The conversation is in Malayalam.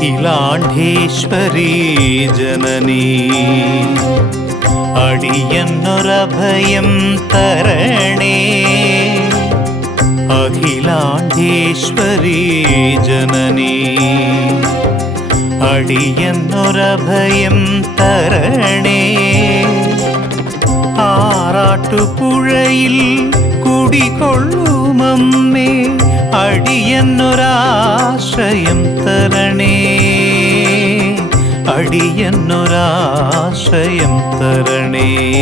അഖിലാണ്ഡേശ്വരി ജനനി. അടിയന്നൊരഭയം തരണേ. അഖിലാണ്ഡേശ്വരീ ജനനി. അടിയെന്നൊരഭയം തരണേ. ആറാട്ടുപുഴയിൽ കുടികൊള്ളുമമ്മേ. അടിയെന്നൊരാശ്രയം തരണേ. അടിയെന്നൊരാശ്രയം തരണേ.